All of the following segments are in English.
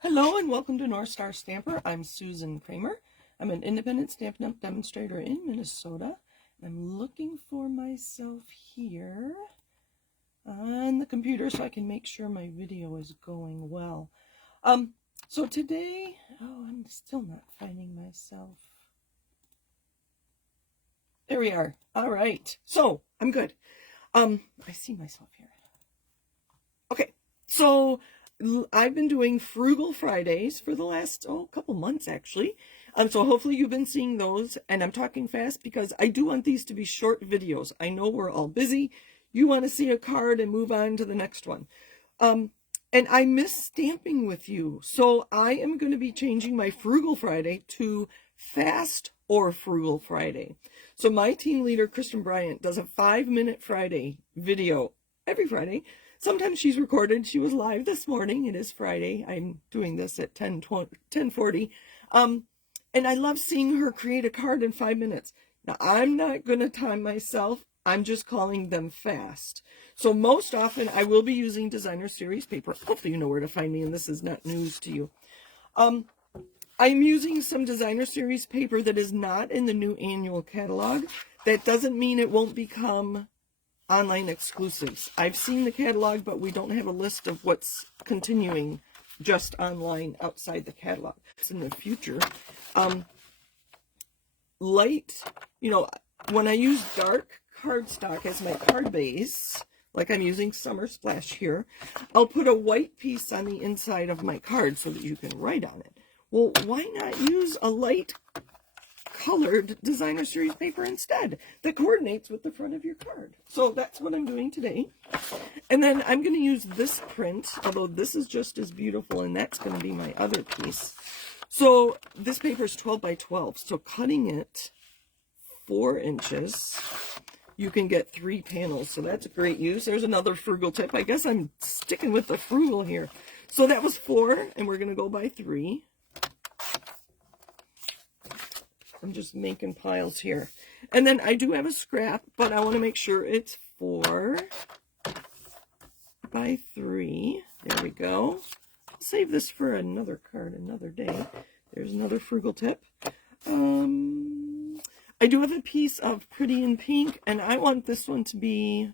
Hello and welcome to North Star Stamper. I'm Susan Kramer. I'm an independent Stampin' Up! Demonstrator in Minnesota. I'm looking for myself here on the computer so I can make sure my video is going well. So today, I'm still not finding myself. There we are. All right. So I'm good. I see myself here. Okay. So I've been doing Frugal Fridays for the last couple months actually. So hopefully you've been seeing those, and I'm talking fast because I do want these to be short videos. I know we're all busy. You want to see a card and move on to the next one. And I miss stamping with you. So I am going to be changing my Frugal Friday to Fast or Frugal Friday. So my team leader, Kristen Bryant, does a 5-minute Friday video every Friday. Sometimes she's recorded. She was live this morning. It is Friday. I'm doing this at 10:40. And I love seeing her create a card in 5 minutes. Now, I'm not going to time myself. I'm just calling them fast. So most often I will be using designer series paper. Hopefully you know where to find me and this is not news to you. I'm using some designer series paper that is not in the new annual catalog. That doesn't mean it won't become online exclusives. I've seen the catalog, but we don't have a list of what's continuing just online outside the catalog. It's in the future. Light, when I use dark cardstock as my card base, like I'm using Summer Splash here, I'll put a white piece on the inside of my card so that you can write on it. Well, why not use a light colored designer series paper instead that coordinates with the front of your card? So that's what I'm doing today. And then I'm going to use this print, although this is just as beautiful, and that's going to be my other piece. So this paper is 12 by 12, so cutting it 4 inches, you can get 3 panels, so that's a great use. There's another frugal tip. I guess I'm sticking with the frugal here. So that was 4, and we're going to go by 3. I'm just making piles here. And then I do have a scrap, but I want to make sure it's 4 by 3. There we go. I'll save this for another card another day. There's another frugal tip. I do have a piece of Pretty in Pink, and I want this one to be,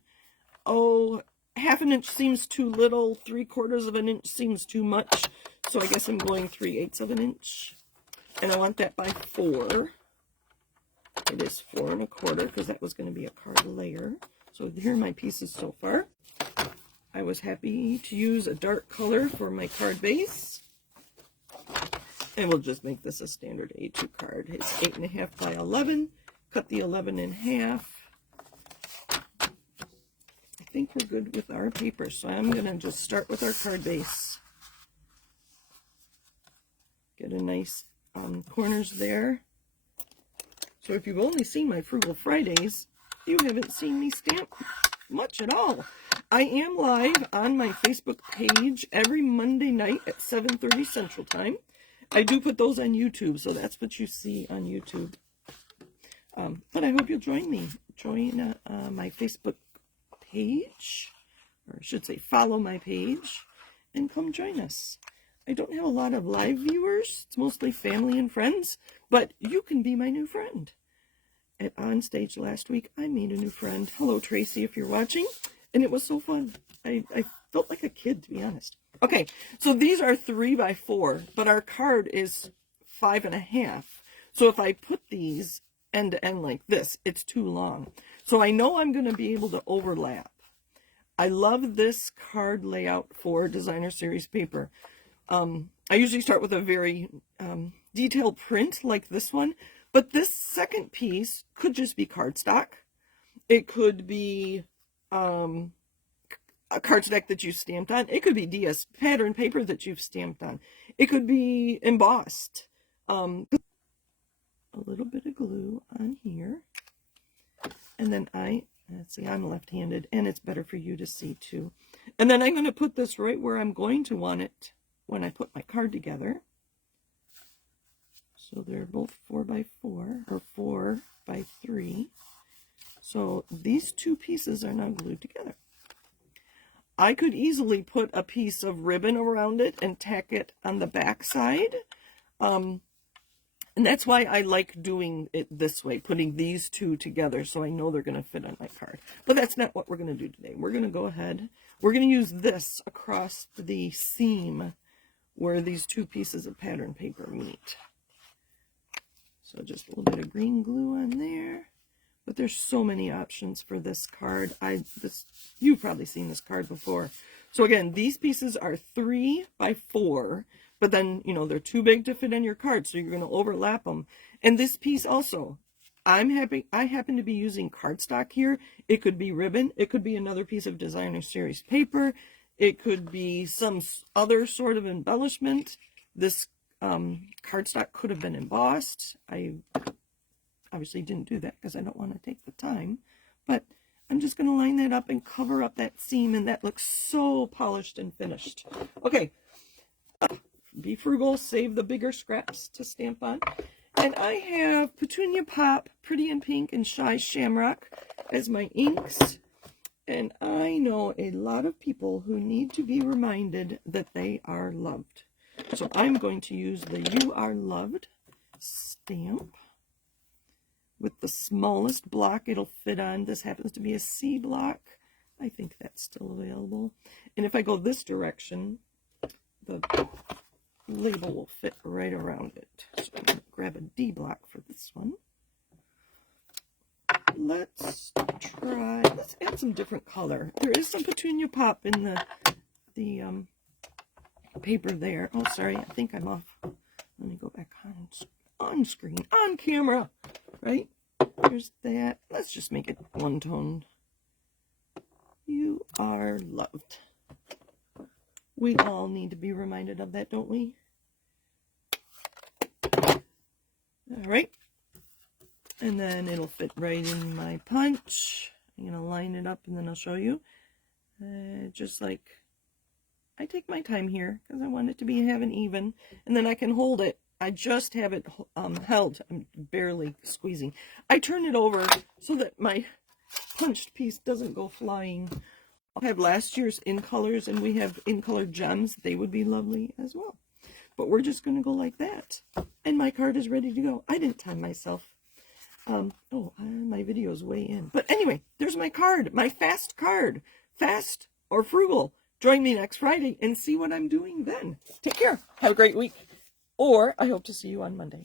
half an inch seems too little, 3/4 of an inch seems too much, so I guess I'm going 3/8 of an inch. And I want that by 4. It is 4 1/4 because that was going to be a card layer. So here are my pieces so far. I was happy to use a dark color for my card base. And we'll just make this a standard A2 card. It's 8.5 by 11. Cut the 11 in half. I think we're good with our paper, so I'm going to just start with our card base. Get a nice corners there. So if you've only seen my Frugal Fridays, you haven't seen me stamp much at all. I am live on my Facebook page every Monday night at 7:30 Central Time. I do put those on YouTube, so that's what you see on YouTube. But I hope you'll join me. Join my Facebook page, or I should say follow my page, and come join us. I don't have a lot of live viewers. It's mostly family and friends, but you can be my new friend. At On Stage last week, I made a new friend. Hello, Tracy, if you're watching. And it was so fun. I felt like a kid, to be honest. Okay, so these are 3 by 4, but our card is 5.5. So if I put these end to end like this, it's too long. So I know I'm going to be able to overlap. I love this card layout for designer series paper. I usually start with a very detailed print like this one, but this second piece could just be cardstock. It could be a cardstock that you stamped on. It could be DS pattern paper that you've stamped on. It could be embossed. A little bit of glue on here. And then let's see, I'm left-handed, and it's better for you to see too. And then I'm going to put this right where I'm going to want it when I put my card together. So they're both 4 by 4 or 4 by 3. So these two pieces are now glued together. I could easily put a piece of ribbon around it and tack it on the back side. And that's why I like doing it this way, putting these two together so I know they're going to fit on my card. But that's not what we're going to do today. We're going to go ahead. We're going to use this across the seam where these two pieces of pattern paper meet. So just a little bit of green glue on there. But there's so many options for this card. You've probably seen this card before. So again, these pieces are 3 by 4. But then, you know, they're too big to fit on your card, so you're going to overlap them. And this piece also, I happen to be using cardstock here. It could be ribbon. It could be another piece of designer series paper. It could be some other sort of embellishment. This cardstock could have been embossed. I obviously didn't do that because I don't want to take the time. But I'm just going to line that up and cover up that seam, and that looks so polished and finished. Okay. Be frugal, save the bigger scraps to stamp on. And I have Petunia Pop, Pretty in Pink, and Shy Shamrock as my inks. And I know a lot of people who need to be reminded that they are loved. So I'm going to use the You Are Loved stamp with the smallest block it'll fit on. This happens to be a C block. I think that's still available. And if I go this direction, the label will fit right around it. So I'm going to grab a D block for this one. Let's add some different color. There is some Petunia Pop in the paper there. Oh, sorry, I think I'm off. Let me go back on screen, on camera, right? There's that. Let's just make it one tone. You are loved. We all need to be reminded of that, don't we? All right. And then it'll fit right in my punch. I'm going to line it up and then I'll show you. Just like, I take my time here because I want it to be have and even. And then I can hold it. I just have it held. I'm barely squeezing. I turn it over so that my punched piece doesn't go flying. I have last year's in colors, and we have in color gems. They would be lovely as well. But we're just going to go like that. And my card is ready to go. I didn't time myself. My video is way in. But anyway, there's my card, my fast card. Fast or frugal. Join me next Friday and see what I'm doing then. Take care. Have a great week. Or I hope to see you on Monday.